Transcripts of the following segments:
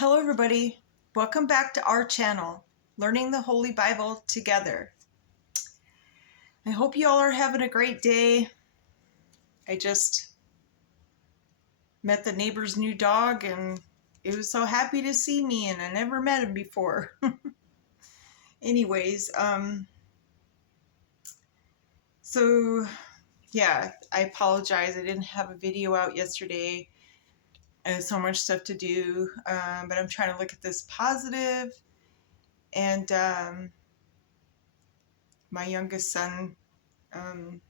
Hello everybody, welcome back to our channel, Learning the Holy Bible Together. I hope you all are having a great day. I just met the neighbor's new dog and it was so happy to see me, and I never met him before. Anyways, so yeah, I apologize. I didn't have a video out yesterday. I had so much stuff to do, but I'm trying to look at this positive. And my youngest son, and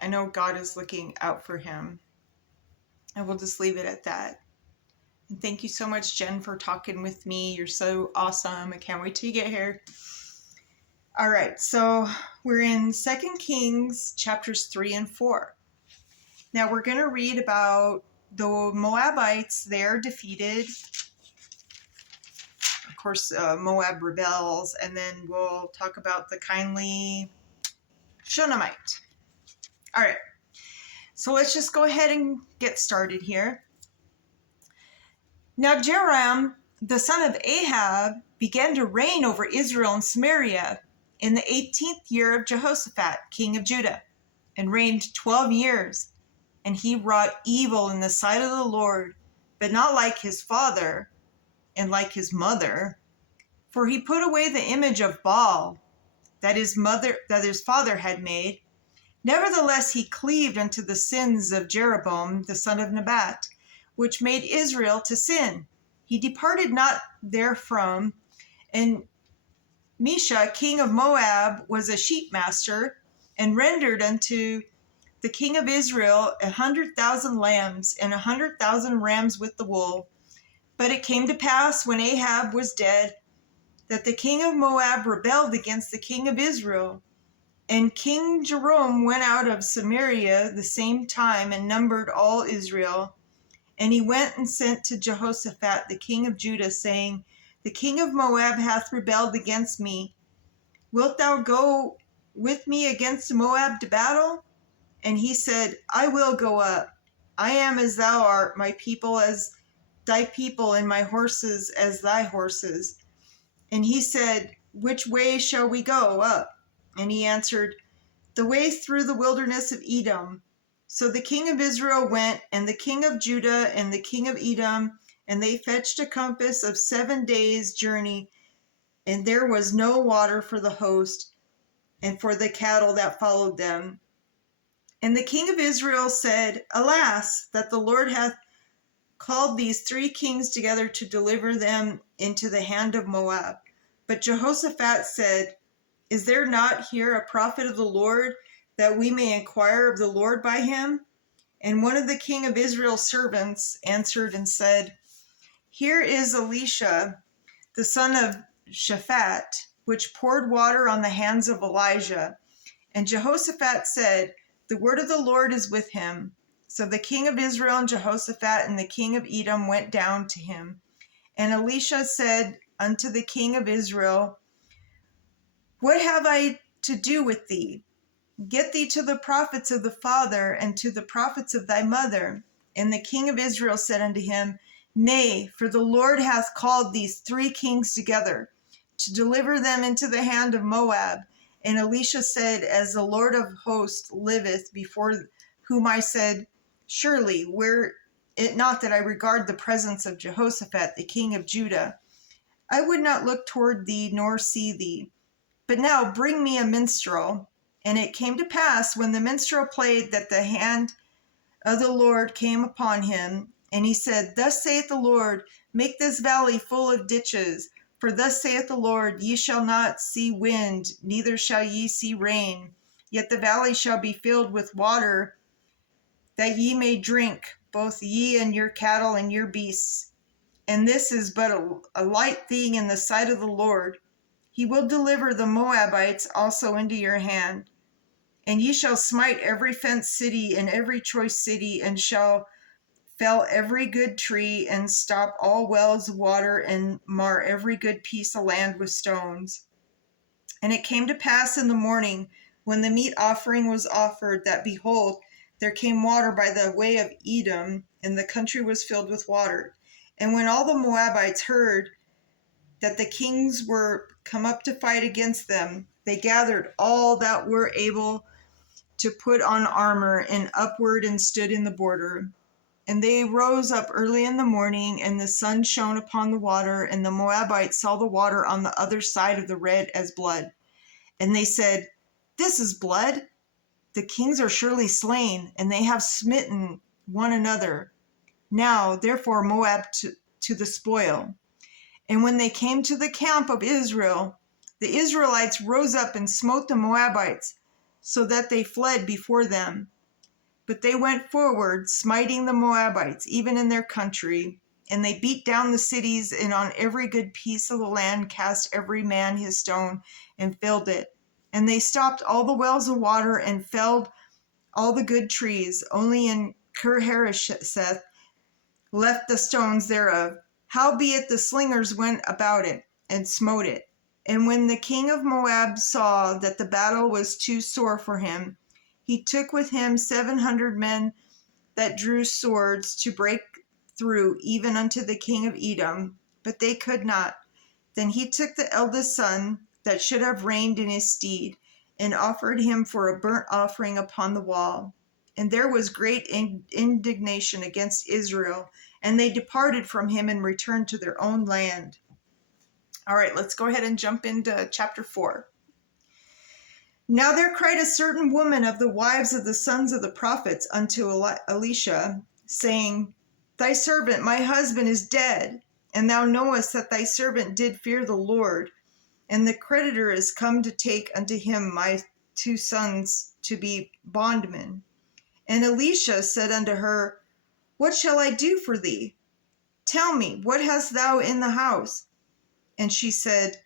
I know God is looking out for him. And we'll just leave it at that. And thank you so much, Jen, for talking with me. You're so awesome. I can't wait till you get here. All right, so we're in 2 Kings chapters 3 and 4. Now we're going to read about the Moabites. They're defeated. Of course, Moab rebels, and then we'll talk about the kindly Shunammite. All right, so let's just go ahead and get started here. Now Joram, the son of Ahab, began to reign over Israel and Samaria in the 18th year of Jehoshaphat, king of Judah, and reigned 12 years. And he wrought evil in the sight of the Lord, but not like his father and like his mother. For he put away the image of Baal that his father had made. Nevertheless, he cleaved unto the sins of Jeroboam, the son of Nebat, which made Israel to sin. He departed not therefrom. And Mesha, king of Moab, was a sheep master, and rendered unto the king of Israel 100,000 lambs and 100,000 rams with the wool. But it came to pass, when Ahab was dead, that the king of Moab rebelled against the king of Israel. And King Joram went out of Samaria the same time, and numbered all Israel. And he went and sent to Jehoshaphat the king of Judah, saying, The king of Moab hath rebelled against me. Wilt thou go with me against Moab to battle? And he said, I will go up. I am as thou art, my people as thy people, and my horses as thy horses. And he said, Which way shall we go up? And he answered, The way through the wilderness of Edom. So the king of Israel went, and the king of Judah, and the king of Edom, and they fetched a compass of 7 days' journey, and there was no water for the host, and for the cattle that followed them. And the king of Israel said, Alas, that the Lord hath called these 3 kings together to deliver them into the hand of Moab. But Jehoshaphat said, Is there not here a prophet of the Lord, that we may inquire of the Lord by him? And one of the king of Israel's servants answered and said, Here is Elisha, the son of Shaphat, which poured water on the hands of Elijah. And Jehoshaphat said, The word of the Lord is with him. So the king of Israel and Jehoshaphat and the king of Edom went down to him. And Elisha said unto the king of Israel, What have I to do with thee? Get thee to the prophets of the father, and to the prophets of thy mother. And the king of Israel said unto him, Nay, for the Lord hath called these 3 kings together, to deliver them into the hand of Moab. And Elisha said, As the Lord of hosts liveth, before whom I said, Surely, were it not that I regard the presence of Jehoshaphat, the king of Judah, I would not look toward thee nor see thee. But now bring me a minstrel. And it came to pass, when the minstrel played, that the hand of the Lord came upon him. And he said, Thus saith the Lord, Make this valley full of ditches. For thus saith the Lord, Ye shall not see wind, neither shall ye see rain. Yet the valley shall be filled with water, that ye may drink, both ye and your cattle and your beasts. And this is but a light thing in the sight of the Lord. He will deliver the Moabites also into your hand. And ye shall smite every fenced city and every choice city, and shall fell every good tree, and stop all wells of water, and mar every good piece of land with stones. And it came to pass in the morning, when the meat offering was offered, that behold, there came water by the way of Edom, and the country was filled with water. And when all the Moabites heard that the kings were come up to fight against them, they gathered all that were able to put on armor and upward and stood in the border. And they rose up early in the morning, and the sun shone upon the water, and the Moabites saw the water on the other side of the red as blood. And they said, "This is blood. The kings are surely slain, and they have smitten one another. Now, therefore, Moab to the spoil." And when they came to the camp of Israel, the Israelites rose up and smote the Moabites, so that they fled before them. But they went forward, smiting the Moabites, even in their country. And they beat down the cities, and on every good piece of the land cast every man his stone, and filled it. And they stopped all the wells of water, and felled all the good trees. Only in Kirharesheth left the stones thereof. Howbeit the slingers went about it, and smote it. And when the king of Moab saw that the battle was too sore for him, he took with him 700 men that drew swords to break through even unto the king of Edom, but they could not. Then he took the eldest son that should have reigned in his stead, and offered him for a burnt offering upon the wall. And there was great indignation against Israel, and they departed from him and returned to their own land. All right, let's go ahead and jump into chapter 4. Now there cried a certain woman of the wives of the sons of the prophets unto Elisha, saying, Thy servant, my husband, is dead, and thou knowest that thy servant did fear the Lord, and the creditor is come to take unto him my 2 sons to be bondmen. And Elisha said unto her, What shall I do for thee? Tell me, what hast thou in the house? And she said,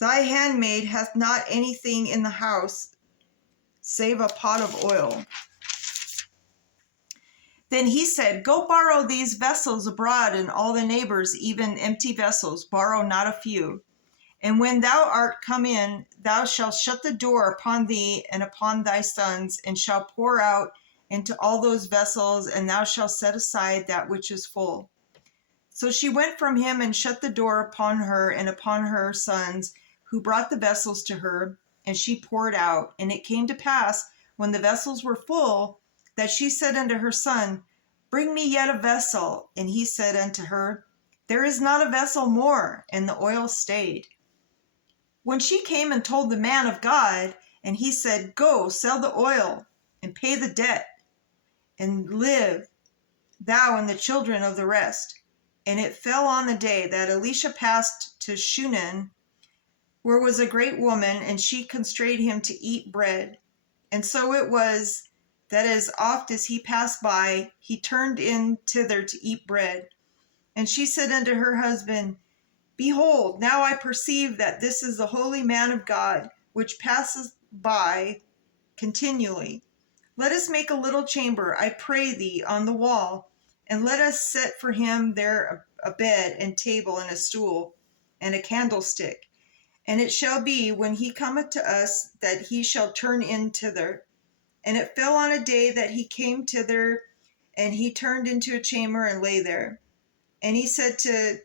Thy handmaid hath not anything in the house, save a pot of oil. Then he said, Go borrow these vessels abroad, and all the neighbors, even empty vessels, borrow not a few. And when thou art come in, thou shalt shut the door upon thee and upon thy sons, and shalt pour out into all those vessels, and thou shalt set aside that which is full. So she went from him and shut the door upon her and upon her sons, who brought the vessels to her, and she poured out. And it came to pass, when the vessels were full, that she said unto her son, Bring me yet a vessel. And he said unto her, There is not a vessel more. And the oil stayed. When she came and told the man of God, and he said, Go, sell the oil, and pay the debt, and live, thou and the children of the rest. And it fell on the day that Elisha passed to Shunem, where was a great woman, and she constrained him to eat bread. And so it was that as oft as he passed by, he turned in thither to eat bread. And she said unto her husband, Behold, now I perceive that this is the holy man of God, which passes by continually. Let us make a little chamber, I pray thee, on the wall, and let us set for him there a bed and table and a stool and a candlestick. And it shall be, when he cometh to us, that he shall turn in thither. And it fell on a day that he came thither, and he turned into a chamber and lay there. And he said to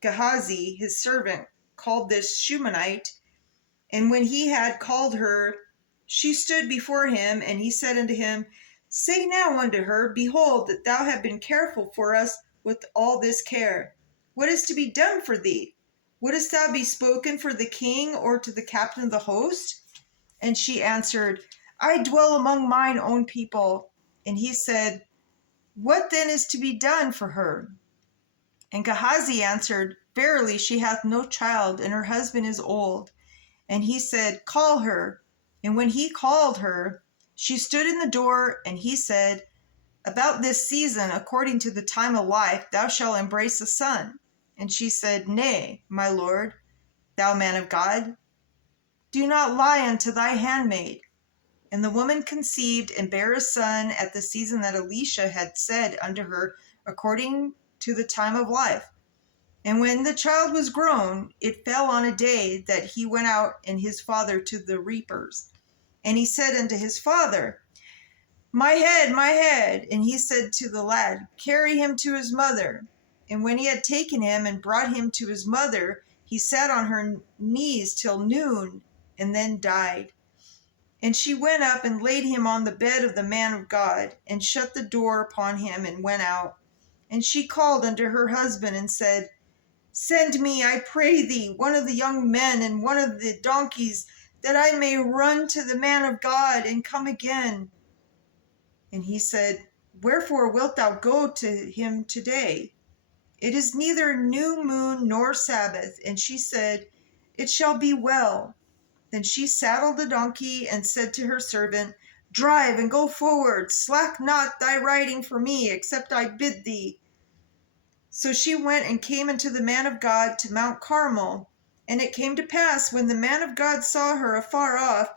Gehazi, his servant, called this Shunammite. And when he had called her, she stood before him, and he said unto him, Say now unto her, Behold, that thou hast been careful for us with all this care. What is to be done for thee? Wouldst thou be spoken for the king or to the captain of the host? And she answered, I dwell among mine own people. And he said, What then is to be done for her? And Gehazi answered, Verily she hath no child, and her husband is old. And he said, Call her. And when he called her, she stood in the door, and he said, About this season, according to the time of life, thou shalt embrace a son. And she said, Nay, my lord, thou man of God, do not lie unto thy handmaid. And the woman conceived and bare a son at the season that Elisha had said unto her, according to the time of life. And when the child was grown, it fell on a day that he went out and his father to the reapers. And he said unto his father, my head, my head. And he said to the lad, carry him to his mother. And when he had taken him and brought him to his mother, he sat on her knees till noon, and then died. And she went up and laid him on the bed of the man of God, and shut the door upon him, and went out. And she called unto her husband, and said, send me, I pray thee, one of the young men and one of the donkeys, that I may run to the man of God, and come again. And he said, wherefore wilt thou go to him today? It is neither new moon nor Sabbath. And she said, it shall be well. Then she saddled the donkey, and said to her servant, drive and go forward, slack not thy riding for me, except I bid thee. So she went and came unto the man of God to Mount Carmel. And it came to pass, when the man of God saw her afar off,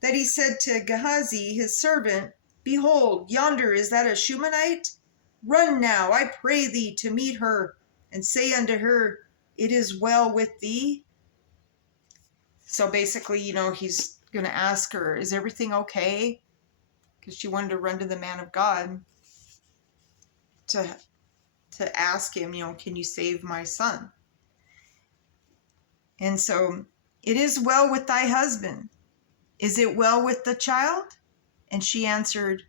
that he said to Gehazi his servant, behold, yonder is that a Shunammite? Run now, I pray thee, to meet her, and say unto her, it is well with thee. So basically, he's going to ask her, is everything okay? Because she wanted to run to the man of God to ask him, can you save my son? And so, it is well with thy husband. Is it well with the child? And she answered,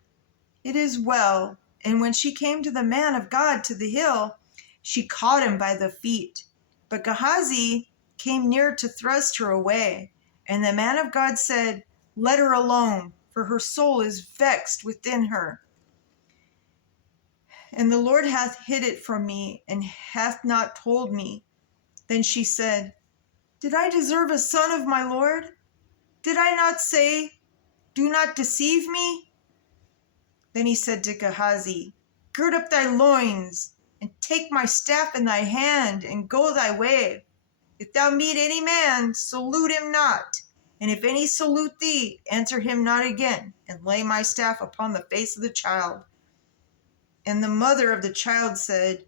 it is well. And when she came to the man of God to the hill, she caught him by the feet. But Gehazi came near to thrust her away. And the man of God said, let her alone, for her soul is vexed within her. And the Lord hath hid it from me, and hath not told me. Then she said, did I deserve a son of my Lord? Did I not say, do not deceive me? Then he said to Gehazi, gird up thy loins, and take my staff in thy hand, and go thy way. If thou meet any man, salute him not. And if any salute thee, answer him not again, and lay my staff upon the face of the child. And the mother of the child said,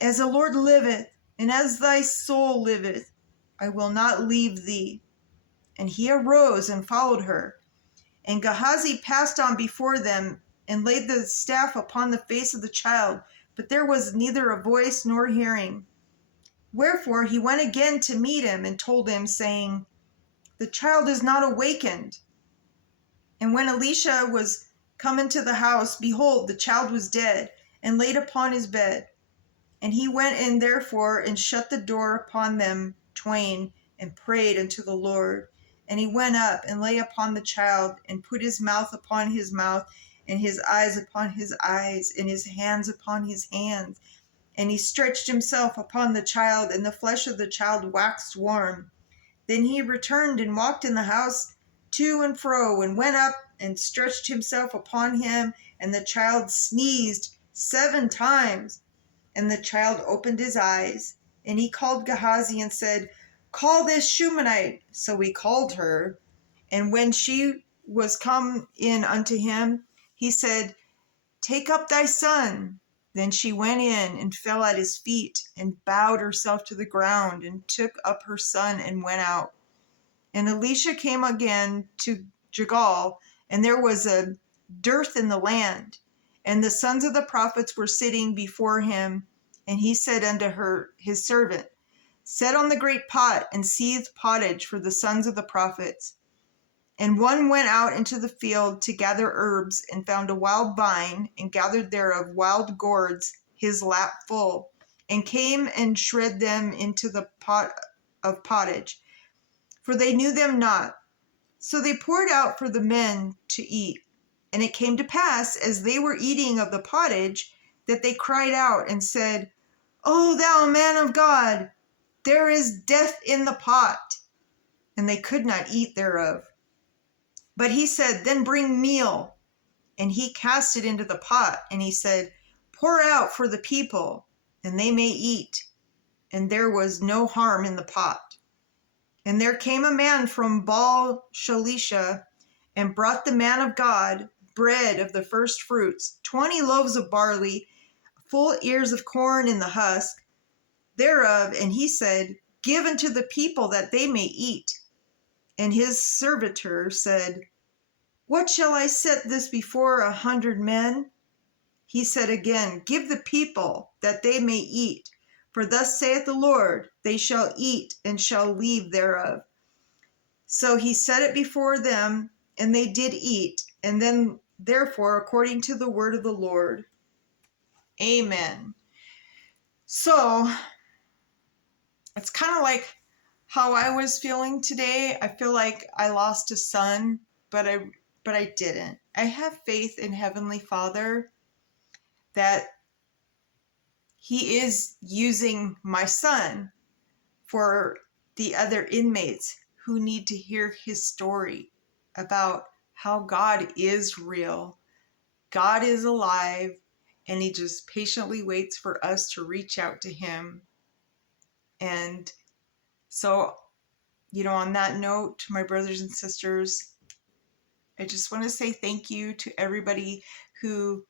as the Lord liveth, and as thy soul liveth, I will not leave thee. And he arose and followed her. And Gehazi passed on before them, and laid the staff upon the face of the child, but there was neither a voice nor hearing. Wherefore he went again to meet him, and told him, saying, the child is not awakened. And when Elisha was come into the house, behold, the child was dead, and laid upon his bed. And he went in therefore, and shut the door upon them twain, and prayed unto the Lord. And he went up, and lay upon the child, and put his mouth upon his mouth, and his eyes upon his eyes, and his hands upon his hands. And he stretched himself upon the child, and the flesh of the child waxed warm. Then he returned and walked in the house to and fro, and went up and stretched himself upon him, and the child sneezed 7 times. And the child opened his eyes, and he called Gehazi and said, call this Shunammite. So he called her. And when she was come in unto him, he said, take up thy son. Then she went in and fell at his feet, and bowed herself to the ground, and took up her son, and went out. And Elisha came again to Gilgal, and there was a dearth in the land. And the sons of the prophets were sitting before him. And he said unto her, his servant, set on the great pot, and seethe pottage for the sons of the prophets. And one went out into the field to gather herbs, and found a wild vine, and gathered thereof wild gourds his lap full, and came and shred them into the pot of pottage, for they knew them not. So they poured out for the men to eat. And it came to pass, as they were eating of the pottage, that they cried out and said, O thou man of God, there is death in the pot. And they could not eat thereof. But he said, then bring meal. And he cast it into the pot, and he said, pour out for the people, and they may eat. And there was no harm in the pot. And there came a man from Baal Shalisha, and brought the man of God bread of the first fruits, 20 loaves of barley, full ears of corn in the husk thereof. And he said, give unto the people that they may eat. And his servitor said, What shall I set this before 100 men? He said again, Give the people, that they may eat. For thus saith the Lord, they shall eat and shall leave thereof. So he set it before them, and they did eat, and then therefore according to the word of the Lord. Amen. So it's kind of like how I was feeling today. I feel like I lost a son, but I didn't. I have faith in Heavenly Father that He is using my son for the other inmates who need to hear his story about how God is real. God is alive, and He just patiently waits for us to reach out to Him. And so, on that note, my brothers and sisters, I just want to say thank you to everybody who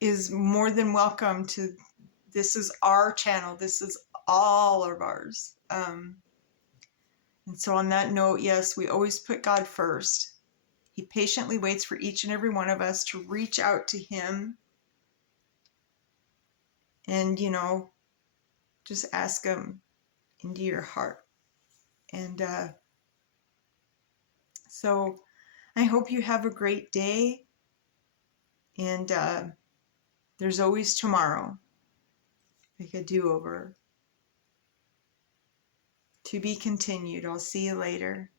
is more than welcome to. This is our channel. This is all of ours. And so on that note, yes, we always put God first. He patiently waits for each and every one of us to reach out to Him and, just ask Him into your heart. And so I hope you have a great day. And there's always tomorrow, like a do-over. To be continued. I'll see you later.